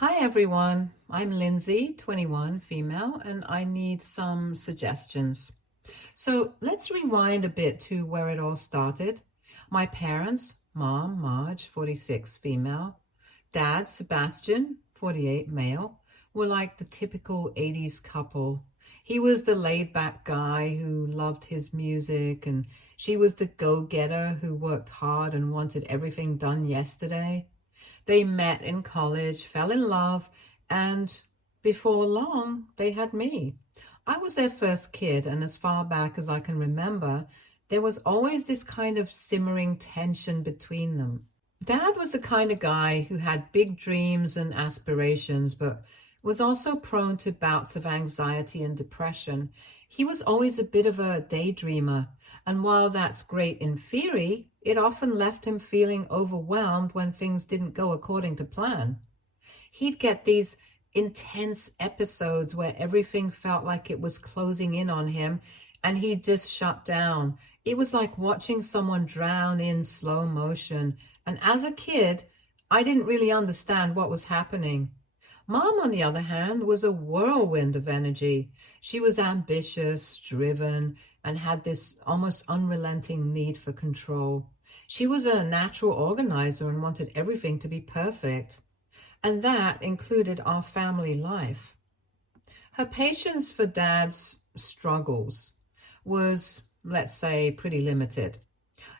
Hi everyone, I'm Lindsay, 21, female, and I need some suggestions. So let's rewind a bit to where it all started. My parents, mom, Marge, 46, female, dad, Sebastian, 48, male, were like the typical 80s couple. He was the laid-back guy who loved his music, and she was the go-getter who worked hard and wanted everything done yesterday. They met in college, fell in love, and before long, they had me. I was their first kid, and as far back as I can remember, there was always this kind of simmering tension between them. Dad was the kind of guy who had big dreams and aspirations, but was also prone to bouts of anxiety and depression. He was always a bit of a daydreamer, and while that's great in theory, it often left him feeling overwhelmed when things didn't go according to plan. He'd get these intense episodes where everything felt like it was closing in on him and he'd just shut down. It was like watching someone drown in slow motion. And as a kid, I didn't really understand what was happening. Mom, on the other hand, was a whirlwind of energy. She was ambitious, driven, and had this almost unrelenting need for control. She was a natural organizer and wanted everything to be perfect. And that included our family life. Her patience for Dad's struggles was, let's say, pretty limited.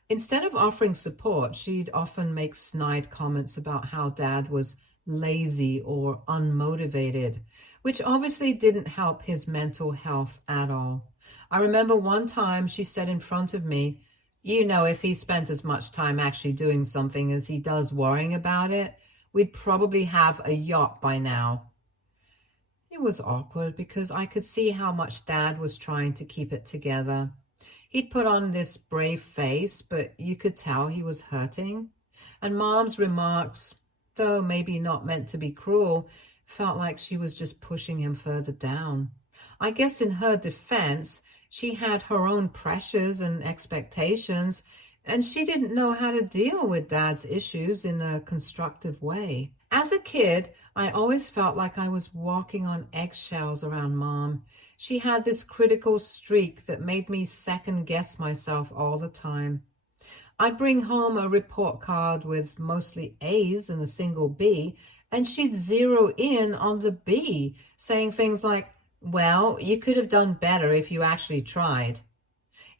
Instead of offering support, she'd often make snide comments about how Dad was lazy or unmotivated, which obviously didn't help his mental health at all. I remember one time she said in front of me, if he spent as much time actually doing something as he does worrying about it, we'd probably have a yacht by now. It was awkward because I could see how much Dad was trying to keep it together. He'd put on this brave face, but you could tell he was hurting. And Mom's remarks, though maybe not meant to be cruel, felt like she was just pushing him further down. I guess in her defense, she had her own pressures and expectations, and she didn't know how to deal with Dad's issues in a constructive way. As a kid, I always felt like I was walking on eggshells around Mom. She had this critical streak that made me second guess myself all the time. I'd bring home a report card with mostly A's and a single B, and she'd zero in on the B, saying things like, well, you could have done better if you actually tried.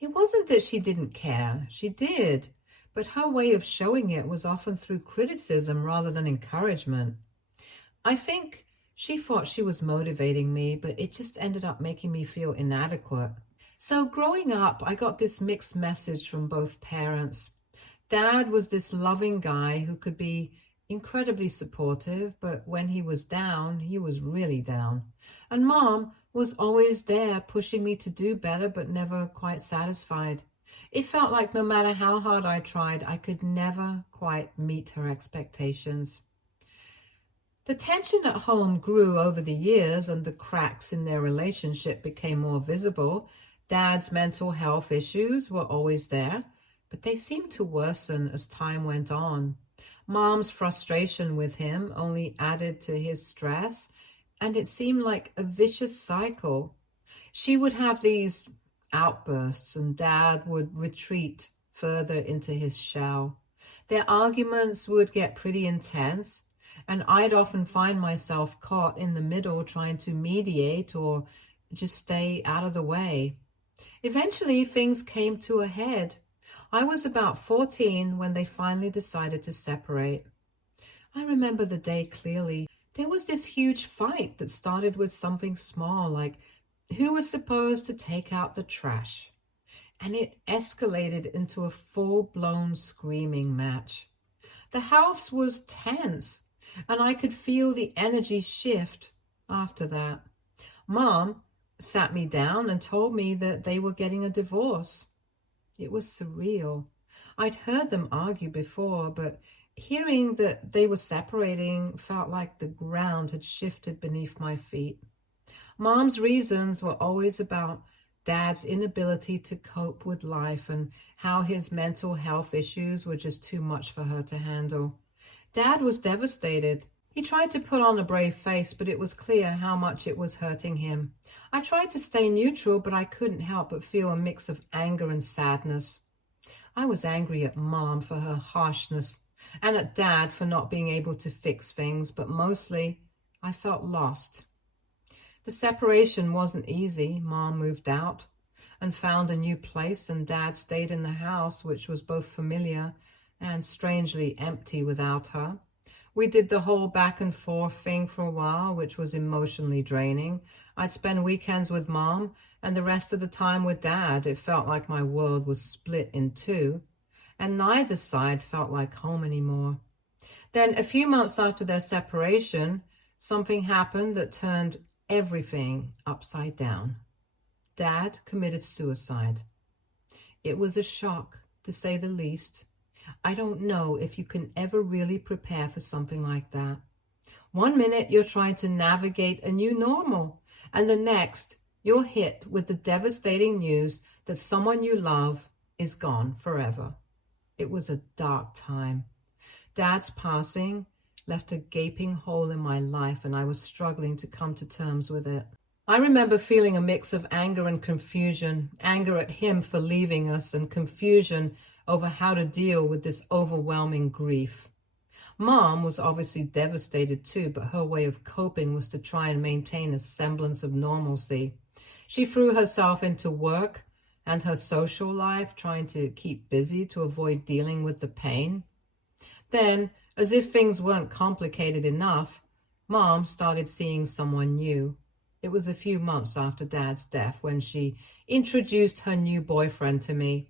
It wasn't that she didn't care. She did. But her way of showing it was often through criticism rather than encouragement. I think she thought she was motivating me, but it just ended up making me feel inadequate. So growing up, I got this mixed message from both parents. Dad was this loving guy who could be incredibly supportive, but when he was down, he was really down. And Mom was always there pushing me to do better, but never quite satisfied. It felt like no matter how hard I tried, I could never quite meet her expectations. The tension at home grew over the years and the cracks in their relationship became more visible. Dad's mental health issues were always there, but they seemed to worsen as time went on. Mom's frustration with him only added to his stress, and it seemed like a vicious cycle. She would have these outbursts, and Dad would retreat further into his shell. Their arguments would get pretty intense, and I'd often find myself caught in the middle trying to mediate or just stay out of the way. Eventually, things came to a head. I was about 14 when they finally decided to separate. I remember the day clearly. There was this huge fight that started with something small, like who was supposed to take out the trash, and it escalated into a full-blown screaming match. The house was tense, and I could feel the energy shift after that. Mom sat me down and told me that they were getting a divorce. It was surreal. I'd heard them argue before, but hearing that they were separating felt like the ground had shifted beneath my feet. Mom's reasons were always about Dad's inability to cope with life and how his mental health issues were just too much for her to handle. Dad was devastated. He tried to put on a brave face, but it was clear how much it was hurting him. I tried to stay neutral, but I couldn't help but feel a mix of anger and sadness. I was angry at Mom for her harshness and at Dad for not being able to fix things, but mostly I felt lost. The separation wasn't easy. Mom moved out and found a new place, and Dad stayed in the house, which was both familiar and strangely empty without her. We did the whole back and forth thing for a while, which was emotionally draining. I'd spend weekends with Mom and the rest of the time with Dad. It felt like my world was split in two, and neither side felt like home anymore. Then, a few months after their separation, something happened that turned everything upside down. Dad committed suicide. It was a shock, to say the least. I don't know if you can ever really prepare for something like that. One minute you're trying to navigate a new normal, and the next you're hit with the devastating news that someone you love is gone forever. It was a dark time. Dad's passing left a gaping hole in my life, and I was struggling to come to terms with it. I remember feeling a mix of anger and confusion, anger at him for leaving us and confusion over how to deal with this overwhelming grief. Mom was obviously devastated too, but her way of coping was to try and maintain a semblance of normalcy. She threw herself into work and her social life, trying to keep busy to avoid dealing with the pain. Then, as if things weren't complicated enough, Mom started seeing someone new. It was a few months after Dad's death when she introduced her new boyfriend to me.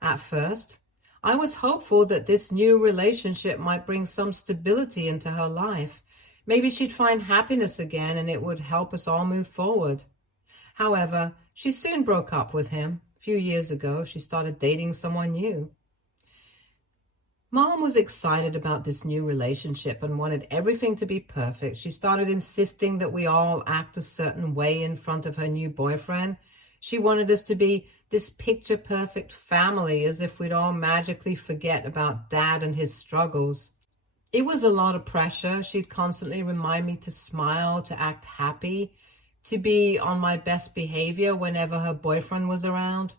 At first, I was hopeful that this new relationship might bring some stability into her life. Maybe she'd find happiness again and it would help us all move forward. However, she soon broke up with him. A few years ago, she started dating someone new. Mom was excited about this new relationship and wanted everything to be perfect. She started insisting that we all act a certain way in front of her new boyfriend. She wanted us to be this picture-perfect family, as if we'd all magically forget about Dad and his struggles. It was a lot of pressure. She'd constantly remind me to smile, to act happy, to be on my best behavior whenever her boyfriend was around.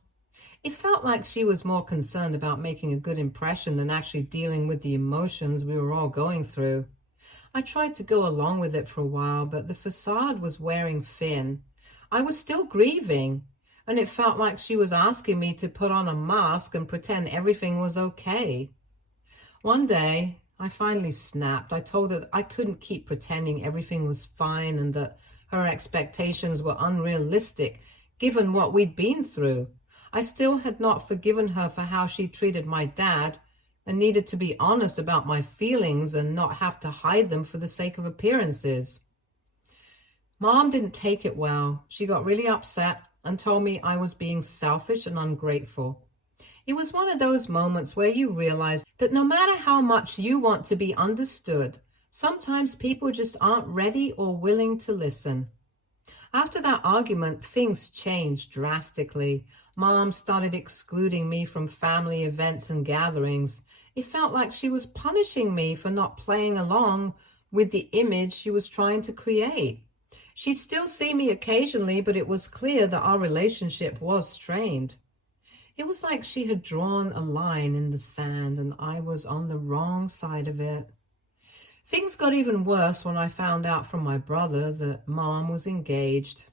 It felt like she was more concerned about making a good impression than actually dealing with the emotions we were all going through. I tried to go along with it for a while, but the facade was wearing thin. I was still grieving, and it felt like she was asking me to put on a mask and pretend everything was okay. One day, I finally snapped. I told her that I couldn't keep pretending everything was fine and that her expectations were unrealistic, given what we'd been through. I still had not forgiven her for how she treated my dad and needed to be honest about my feelings and not have to hide them for the sake of appearances. Mom didn't take it well. She got really upset and told me I was being selfish and ungrateful. It was one of those moments where you realize that no matter how much you want to be understood, sometimes people just aren't ready or willing to listen. After that argument, things changed drastically. Mom started excluding me from family events and gatherings. It felt like she was punishing me for not playing along with the image she was trying to create. She'd still see me occasionally, but it was clear that our relationship was strained. It was like she had drawn a line in the sand and I was on the wrong side of it. Things got even worse when I found out from my brother that Mom was engaged.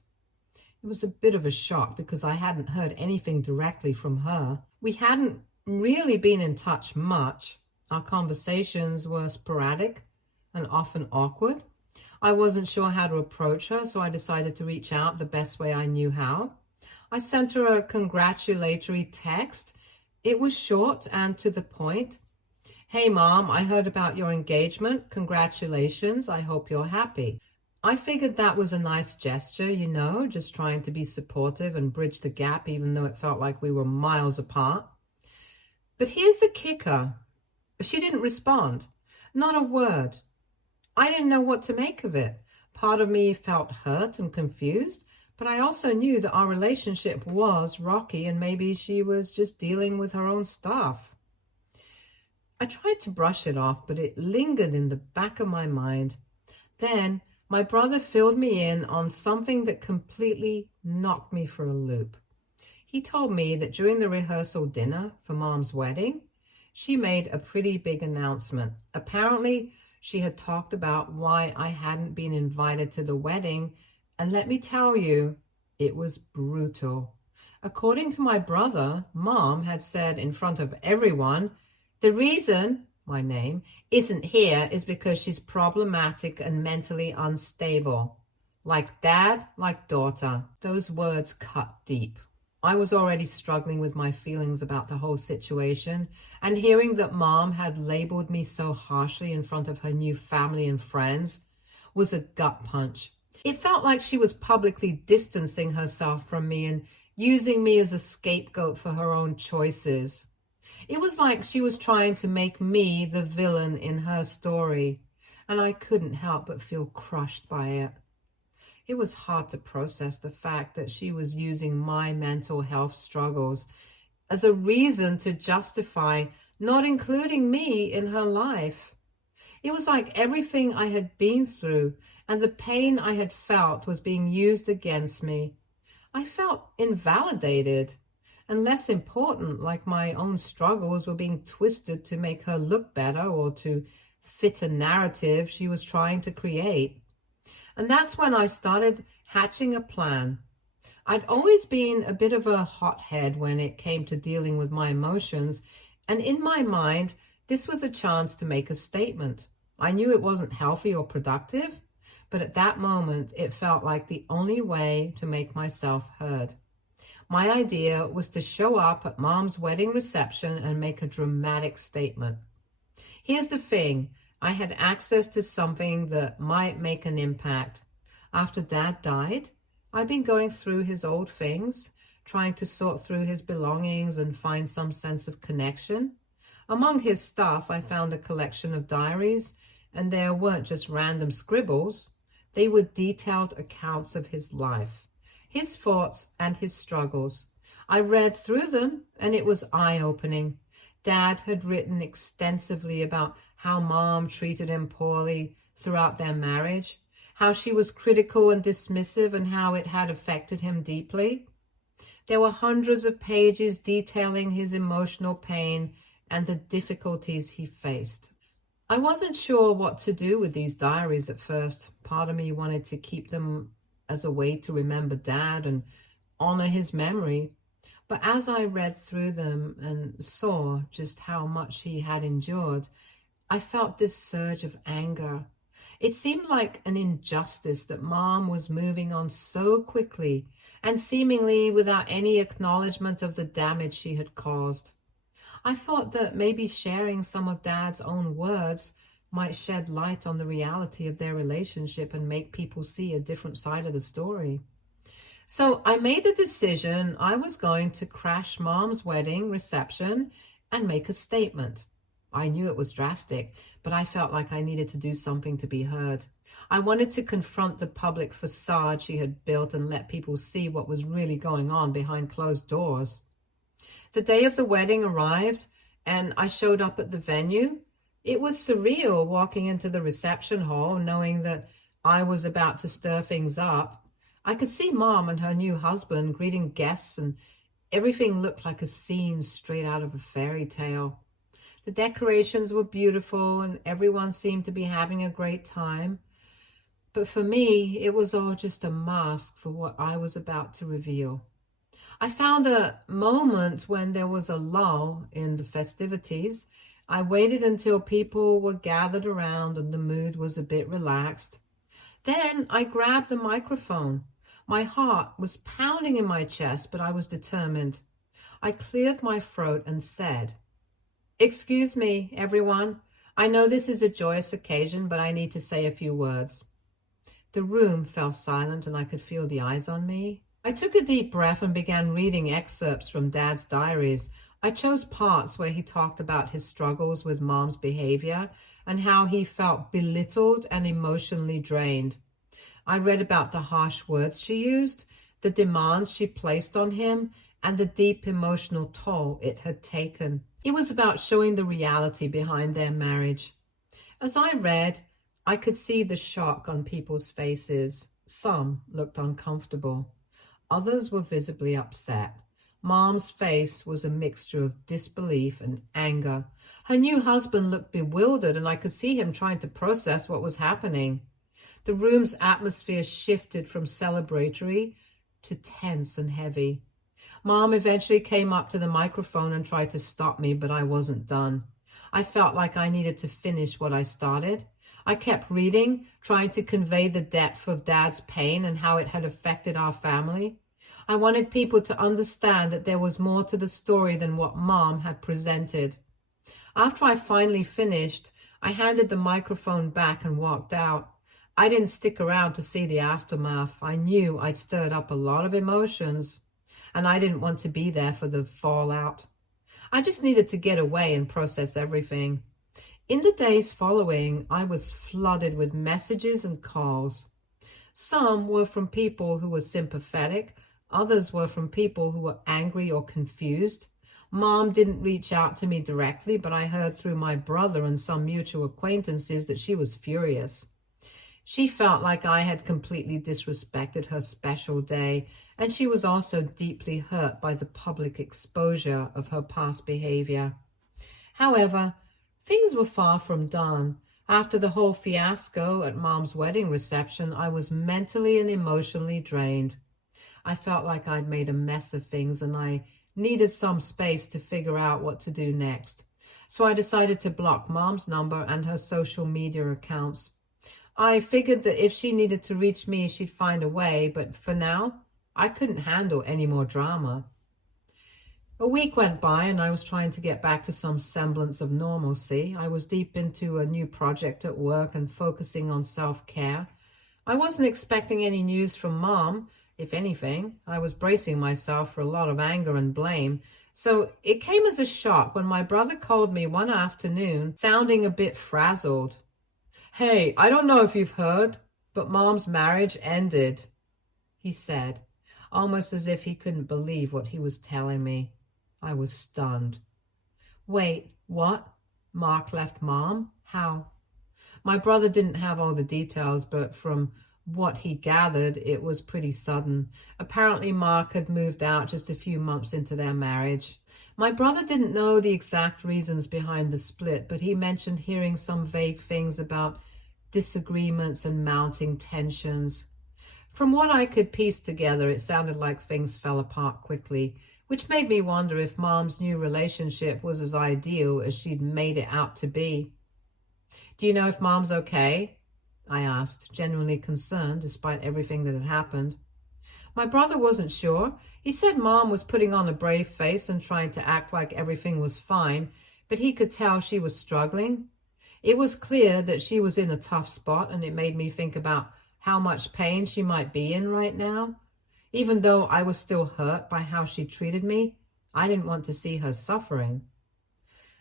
It was a bit of a shock because I hadn't heard anything directly from her. We hadn't really been in touch much. Our conversations were sporadic and often awkward. I wasn't sure how to approach her, so I decided to reach out the best way I knew how. I sent her a congratulatory text. It was short and to the point. "Hey, Mom, I heard about your engagement. Congratulations. I hope you're happy." I figured that was a nice gesture, just trying to be supportive and bridge the gap, even though it felt like we were miles apart. But here's the kicker. She didn't respond. Not a word. I didn't know what to make of it. Part of me felt hurt and confused, but I also knew that our relationship was rocky and maybe she was just dealing with her own stuff. I tried to brush it off, but it lingered in the back of my mind. Then my brother filled me in on something that completely knocked me for a loop. He told me that during the rehearsal dinner for Mom's wedding, she made a pretty big announcement. Apparently, she had talked about why I hadn't been invited to the wedding, and let me tell you, it was brutal. According to my brother, Mom had said in front of everyone, the reason my name isn't here is because she's problematic and mentally unstable. Like dad, like daughter. Those words cut deep. I was already struggling with my feelings about the whole situation, and hearing that Mom had labeled me so harshly in front of her new family and friends was a gut punch. It felt like she was publicly distancing herself from me and using me as a scapegoat for her own choices. It was like she was trying to make me the villain in her story, and I couldn't help but feel crushed by it. It was hard to process the fact that she was using my mental health struggles as a reason to justify not including me in her life. It was like everything I had been through and the pain I had felt was being used against me. I felt invalidated. And less important, like my own struggles were being twisted to make her look better or to fit a narrative she was trying to create. And that's when I started hatching a plan. I'd always been a bit of a hothead when it came to dealing with my emotions, and in my mind, this was a chance to make a statement. I knew it wasn't healthy or productive, but at that moment, it felt like the only way to make myself heard. My idea was to show up at Mom's wedding reception and make a dramatic statement. Here's the thing, I had access to something that might make an impact. After Dad died, I'd been going through his old things, trying to sort through his belongings and find some sense of connection. Among his stuff, I found a collection of diaries, and there weren't just random scribbles. They were detailed accounts of his life, his thoughts and his struggles. I read through them and it was eye-opening. Dad had written extensively about how Mom treated him poorly throughout their marriage, how she was critical and dismissive and how it had affected him deeply. There were hundreds of pages detailing his emotional pain and the difficulties he faced. I wasn't sure what to do with these diaries at first. Part of me wanted to keep them as a way to remember Dad and honor his memory. But as I read through them and saw just how much he had endured, I felt this surge of anger. It seemed like an injustice that Mom was moving on so quickly and seemingly without any acknowledgement of the damage she had caused. I thought that maybe sharing some of Dad's own words might shed light on the reality of their relationship and make people see a different side of the story. So I made the decision I was going to crash Mom's wedding reception and make a statement. I knew it was drastic, but I felt like I needed to do something to be heard. I wanted to confront the public facade she had built and let people see what was really going on behind closed doors. The day of the wedding arrived and I showed up at the venue. It was surreal walking into the reception hall knowing that I was about to stir things up. I could see Mom and her new husband greeting guests, and everything looked like a scene straight out of a fairy tale. The decorations were beautiful and everyone seemed to be having a great time. But for me, it was all just a mask for what I was about to reveal. I found a moment when there was a lull in the festivities. I waited until people were gathered around and the mood was a bit relaxed. Then I grabbed the microphone. My heart was pounding in my chest, but I was determined. I cleared my throat and said, "Excuse me, everyone. I know this is a joyous occasion, but I need to say a few words." The room fell silent and I could feel the eyes on me. I took a deep breath and began reading excerpts from Dad's diaries. I chose parts where he talked about his struggles with Mom's behavior and how he felt belittled and emotionally drained. I read about the harsh words she used, the demands she placed on him, and the deep emotional toll it had taken. It was about showing the reality behind their marriage. As I read, I could see the shock on people's faces. Some looked uncomfortable. Others were visibly upset. Mom's face was a mixture of disbelief and anger. Her new husband looked bewildered, and I could see him trying to process what was happening. The room's atmosphere shifted from celebratory to tense and heavy. Mom eventually came up to the microphone and tried to stop me, but I wasn't done. I felt like I needed to finish what I started. I kept reading, trying to convey the depth of Dad's pain and how it had affected our family. I wanted people to understand that there was more to the story than what Mom had presented. After I finally finished, I handed the microphone back and walked out. I didn't stick around to see the aftermath. I knew I'd stirred up a lot of emotions, and I didn't want to be there for the fallout. I just needed to get away and process everything. In the days following, I was flooded with messages and calls. Some were from people who were sympathetic. Others were from people who were angry or confused. Mom didn't reach out to me directly, but I heard through my brother and some mutual acquaintances that she was furious. She felt like I had completely disrespected her special day, and she was also deeply hurt by the public exposure of her past behavior. However, things were far from done. After the whole fiasco at Mom's wedding reception, I was mentally and emotionally drained. I felt like I'd made a mess of things, and I needed some space to figure out what to do next. So I decided to block Mom's number and her social media accounts. I figured that if she needed to reach me, she'd find a way, but for now, I couldn't handle any more drama. A week went by and I was trying to get back to some semblance of normalcy. I was deep into a new project at work and focusing on self-care. I wasn't expecting any news from Mom. If anything, I was bracing myself for a lot of anger and blame. So it came as a shock when my brother called me one afternoon, sounding a bit frazzled. "Hey, I don't know if you've heard, but Mom's marriage ended," he said, almost as if he couldn't believe what he was telling me. I was stunned. "Wait, what? Mark left Mom? How?" My brother didn't have all the details, but from what he gathered, it was pretty sudden. Apparently, Mark had moved out just a few months into their marriage. My brother didn't know the exact reasons behind the split, but he mentioned hearing some vague things about disagreements and mounting tensions. From what I could piece together, it sounded like things fell apart quickly, which made me wonder if Mom's new relationship was as ideal as she'd made it out to be. "Do you know if Mom's okay?" I asked, genuinely concerned despite everything that had happened. My brother wasn't sure. He said Mom was putting on a brave face and trying to act like everything was fine, but he could tell she was struggling. It was clear that she was in a tough spot, and it made me think about how much pain she might be in right now. Even though I was still hurt by how she treated me, I didn't want to see her suffering.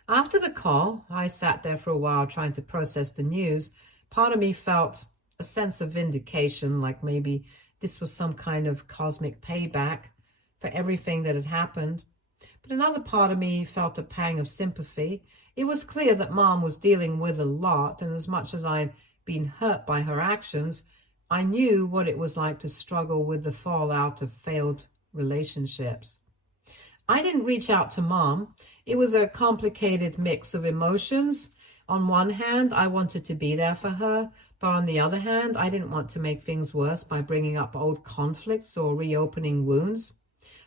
After the call, I sat there for a while trying to process the news. Part of me felt a sense of vindication, like maybe this was some kind of cosmic payback for everything that had happened. But another part of me felt a pang of sympathy. It was clear that Mom was dealing with a lot, and as much as I'd been hurt by her actions, I knew what it was like to struggle with the fallout of failed relationships. I didn't reach out to Mom. It was a complicated mix of emotions. On one hand, I wanted to be there for her, but on the other hand, I didn't want to make things worse by bringing up old conflicts or reopening wounds.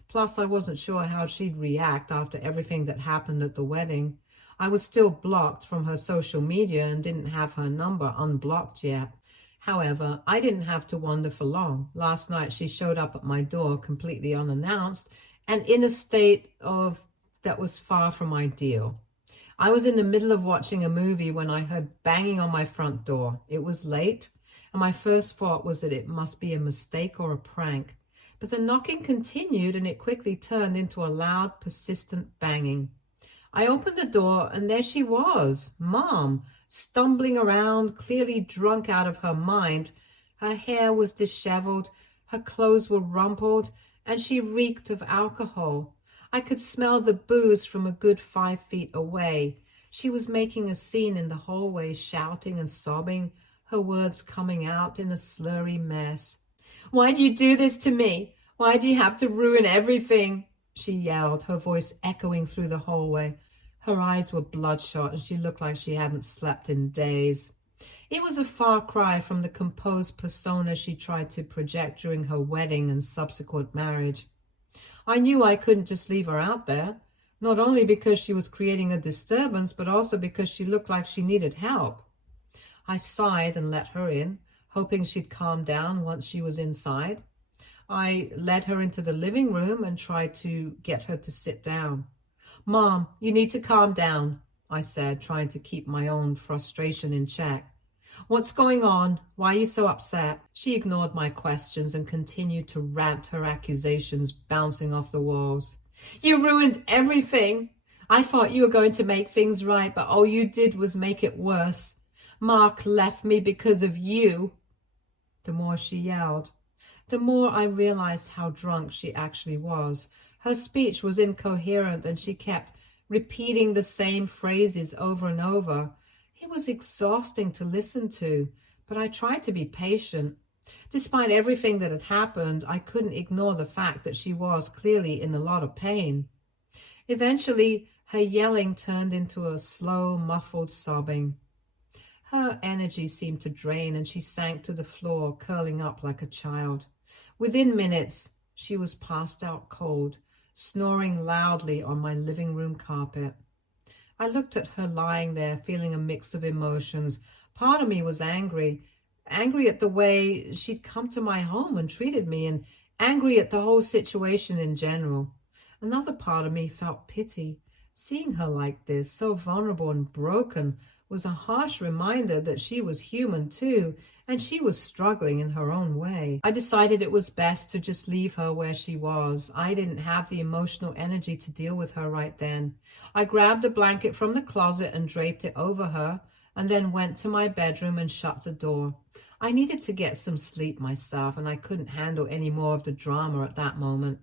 Plus, I wasn't sure how she'd react after everything that happened at the wedding. I was still blocked from her social media and didn't have her number unblocked yet. However, I didn't have to wonder for long. Last night, she showed up at my door completely unannounced and in a state of that was far from ideal. I was in the middle of watching a movie when I heard banging on my front door. It was late, and my first thought was that it must be a mistake or a prank. But the knocking continued, and it quickly turned into a loud, persistent banging. I opened the door, and there she was, Mom, stumbling around, clearly drunk out of her mind. Her hair was disheveled, her clothes were rumpled, and she reeked of alcohol. I could smell the booze from a good 5 feet away. She was making a scene in the hallway, shouting and sobbing, her words coming out in a slurry mess. "Why do you do this to me? Why do you have to ruin everything?" she yelled, her voice echoing through the hallway. Her eyes were bloodshot and she looked like she hadn't slept in days. It was a far cry from the composed persona she tried to project during her wedding and subsequent marriage. I knew I couldn't just leave her out there, not only because she was creating a disturbance, but also because she looked like she needed help. I sighed and let her in, hoping she'd calm down once she was inside. I led her into the living room and tried to get her to sit down. "Mom, you need to calm down," I said, trying to keep my own frustration in check. "What's going on? Why are you so upset?" She ignored my questions and continued to rant, her accusations bouncing off the walls. "You ruined everything. I thought you were going to make things right, but all you did was make it worse. Mark left me because of you." The more she yelled, the more I realized how drunk she actually was. Her speech was incoherent and she kept repeating the same phrases over and over. It was exhausting to listen to, but I tried to be patient. Despite everything that had happened, I couldn't ignore the fact that she was clearly in a lot of pain. Eventually, her yelling turned into a slow, muffled sobbing. Her energy seemed to drain and she sank to the floor, curling up like a child. Within minutes, she was passed out cold, snoring loudly on my living room carpet. I looked at her lying there, feeling a mix of emotions. Part of me was angry at the way she'd come to my home and treated me, and angry at the whole situation in general. Another part of me felt pity. Seeing her like this, so vulnerable and broken, was a harsh reminder that she was human too, and she was struggling in her own way. I decided it was best to just leave her where she was. I didn't have the emotional energy to deal with her right then. I grabbed a blanket from the closet and draped it over her, and then went to my bedroom and shut the door. I needed to get some sleep myself, and I couldn't handle any more of the drama at that moment.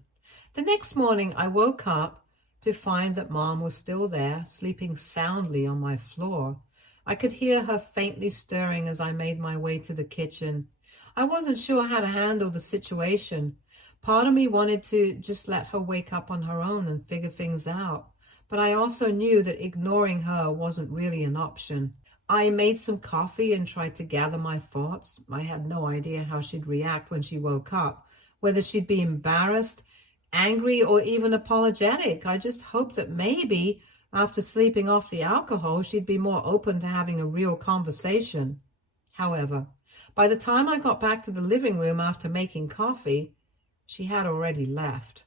The next morning, I woke up to find that Mom was still there, sleeping soundly on my floor. I could hear her faintly stirring as I made my way to the kitchen. I wasn't sure how to handle the situation. Part of me wanted to just let her wake up on her own and figure things out, but I also knew that ignoring her wasn't really an option. I made some coffee and tried to gather my thoughts. I had no idea how she'd react when she woke up, whether she'd be embarrassed, angry, or even apologetic. I just hoped that maybe after sleeping off the alcohol, she'd be more open to having a real conversation. However, by the time I got back to the living room after making coffee, she had already left.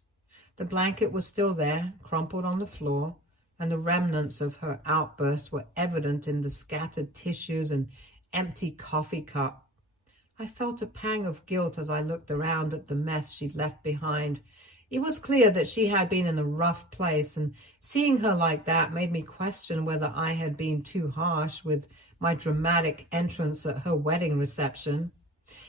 The blanket was still there, crumpled on the floor, and the remnants of her outburst were evident in the scattered tissues and empty coffee cup. I felt a pang of guilt as I looked around at the mess she'd left behind. It was clear that she had been in a rough place, and seeing her like that made me question whether I had been too harsh with my dramatic entrance at her wedding reception.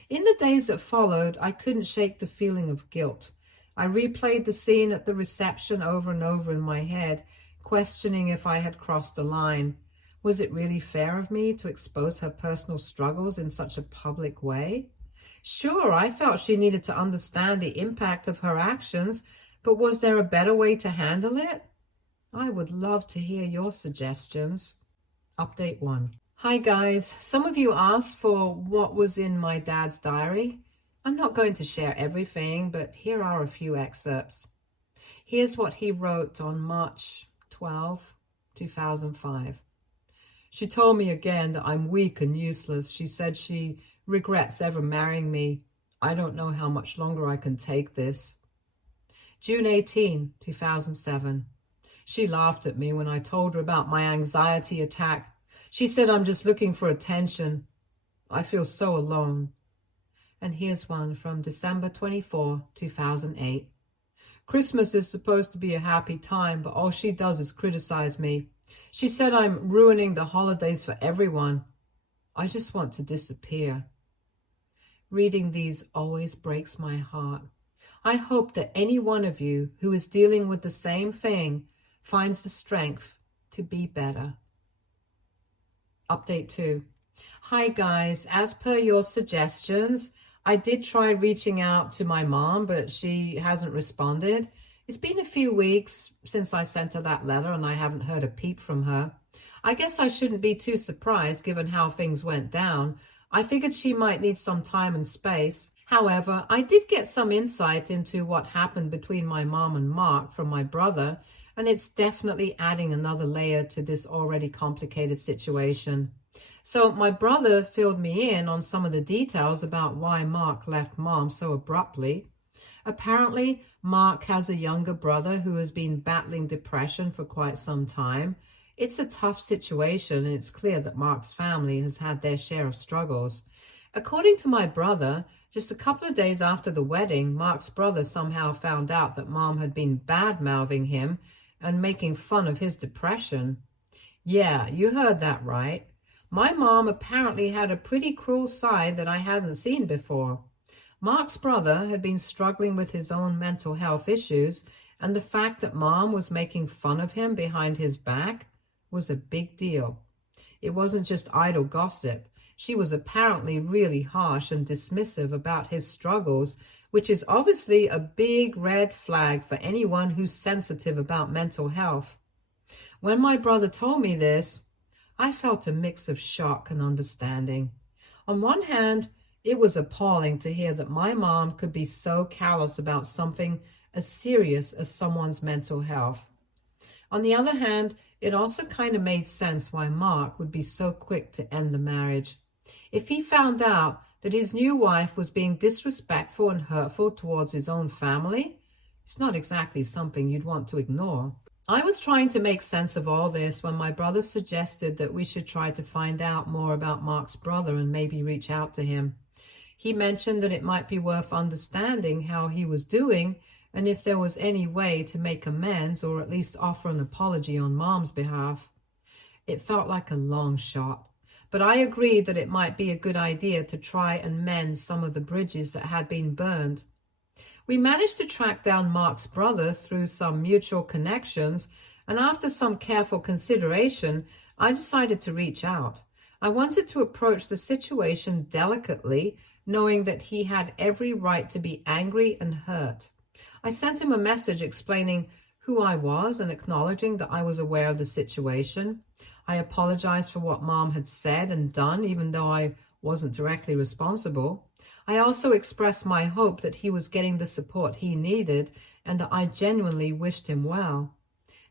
In the days that followed, I couldn't shake the feeling of guilt. I replayed the scene at the reception over and over in my head, questioning if I had crossed a line. Was it really fair of me to expose her personal struggles in such a public way? Sure, I felt she needed to understand the impact of her actions, but was there a better way to handle it? I would love to hear your suggestions. Update 1. Hi guys, some of you asked for what was in my dad's diary. I'm not going to share everything, but here are a few excerpts. Here's what he wrote on March 12, 2005. She told me again that I'm weak and useless. She said she regrets ever marrying me. I don't know how much longer I can take this. June 18, 2007. She laughed at me when I told her about my anxiety attack. She said I'm just looking for attention. I feel so alone. And here's one from December 24, 2008. Christmas is supposed to be a happy time, but all she does is criticize me. She said I'm ruining the holidays for everyone. I just want to disappear. Reading these always breaks my heart. I hope that any one of you who is dealing with the same thing finds the strength to be better. Update 2. Hi guys, as per your suggestions, I did try reaching out to my mom, but she hasn't responded. It's been a few weeks since I sent her that letter and I haven't heard a peep from her. I guess I shouldn't be too surprised given how things went down. I figured she might need some time and space. However, I did get some insight into what happened between my mom and Mark from my brother, and it's definitely adding another layer to this already complicated situation. So my brother filled me in on some of the details about why Mark left mom so abruptly. Apparently, Mark has a younger brother who has been battling depression for quite some time. It's a tough situation, and it's clear that Mark's family has had their share of struggles. According to my brother, just a couple of days after the wedding, Mark's brother somehow found out that mom had been bad-mouthing him and making fun of his depression. Yeah, you heard that right. My mom apparently had a pretty cruel side that I hadn't seen before. Mark's brother had been struggling with his own mental health issues, and the fact that mom was making fun of him behind his back was a big deal. It wasn't just idle gossip. She was apparently really harsh and dismissive about his struggles, which is obviously a big red flag for anyone who's sensitive about mental health. When my brother told me this, I felt a mix of shock and understanding. On one hand, it was appalling to hear that my mom could be so callous about something as serious as someone's mental health. On the other hand, it also kind of made sense why Mark would be so quick to end the marriage. If he found out that his new wife was being disrespectful and hurtful towards his own family, it's not exactly something you'd want to ignore. I was trying to make sense of all this when my brother suggested that we should try to find out more about Mark's brother and maybe reach out to him. He mentioned that it might be worth understanding how he was doing and if there was any way to make amends or at least offer an apology on mom's behalf. It felt like a long shot, but I agreed that it might be a good idea to try and mend some of the bridges that had been burned. We managed to track down Mark's brother through some mutual connections, and after some careful consideration, I decided to reach out. I wanted to approach the situation delicately, knowing that he had every right to be angry and hurt. I sent him a message explaining who I was and acknowledging that I was aware of the situation. I apologized for what Mom had said and done, even though I wasn't directly responsible. I also expressed my hope that he was getting the support he needed and that I genuinely wished him well.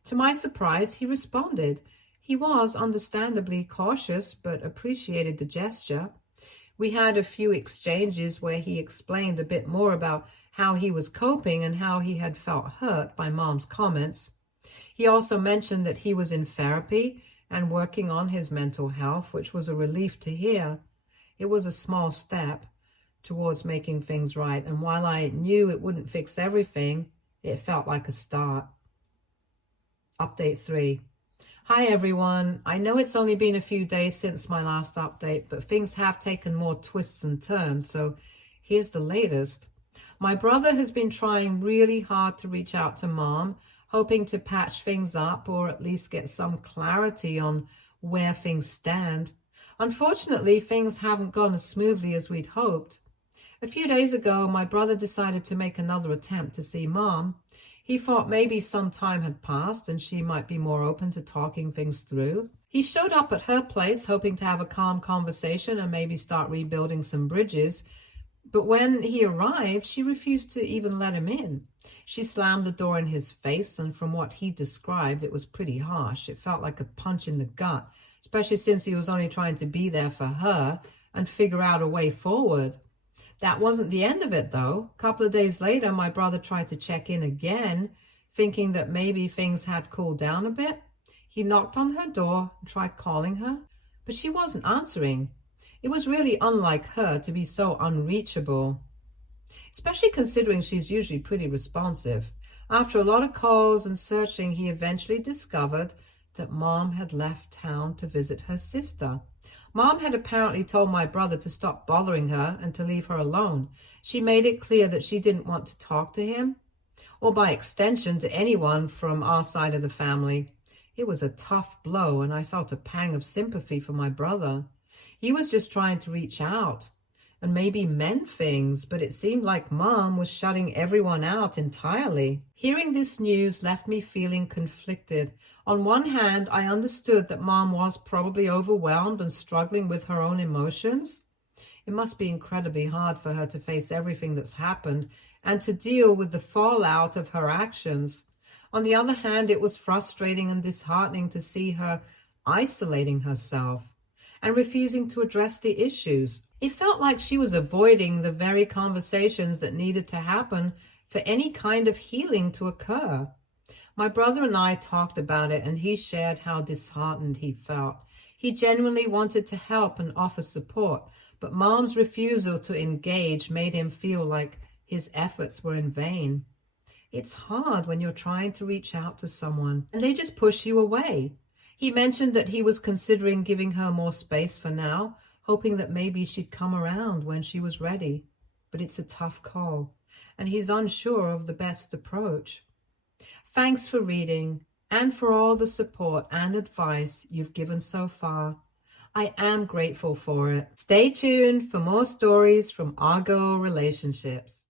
To my surprise, he responded. He was understandably cautious, but appreciated the gesture. We had a few exchanges where he explained a bit more about how he was coping and how he had felt hurt by Mom's comments. He also mentioned that he was in therapy and working on his mental health, which was a relief to hear. It was a small step towards making things right, and while I knew it wouldn't fix everything, it felt like a start. Update 3. Hi everyone. I know it's only been a few days since my last update, but things have taken more twists and turns, so here's the latest. My brother has been trying really hard to reach out to Mom, hoping to patch things up or at least get some clarity on where things stand. Unfortunately, things haven't gone as smoothly as we'd hoped. A few days ago, my brother decided to make another attempt to see Mom. He thought maybe some time had passed and she might be more open to talking things through. He showed up at her place hoping to have a calm conversation and maybe start rebuilding some bridges. But when he arrived, she refused to even let him in. She slammed the door in his face, and from what he described, it was pretty harsh. It felt like a punch in the gut, especially since he was only trying to be there for her and figure out a way forward. That wasn't the end of it, though. A couple of days later, my brother tried to check in again, thinking that maybe things had cooled down a bit. He knocked on her door and tried calling her, but she wasn't answering. It was really unlike her to be so unreachable, especially considering she's usually pretty responsive. After a lot of calls and searching, he eventually discovered that Mom had left town to visit her sister. Mom had apparently told my brother to stop bothering her and to leave her alone. She made it clear that she didn't want to talk to him, or by extension to anyone from our side of the family. It was a tough blow, and I felt a pang of sympathy for my brother. He was just trying to reach out and maybe mend things, but it seemed like Mom was shutting everyone out entirely. Hearing this news left me feeling conflicted. On one hand, I understood that Mom was probably overwhelmed and struggling with her own emotions. It must be incredibly hard for her to face everything that's happened and to deal with the fallout of her actions. On the other hand, it was frustrating and disheartening to see her isolating herself and refusing to address the issues. It felt like she was avoiding the very conversations that needed to happen for any kind of healing to occur. My brother and I talked about it, and he shared how disheartened he felt. He genuinely wanted to help and offer support, but Mom's refusal to engage made him feel like his efforts were in vain. It's hard when you're trying to reach out to someone and they just push you away. He mentioned that he was considering giving her more space for now, hoping that maybe she'd come around when she was ready. But it's a tough call, and he's unsure of the best approach. Thanks for reading and for all the support and advice you've given so far. I am grateful for it. Stay tuned for more stories from Argo Relationships.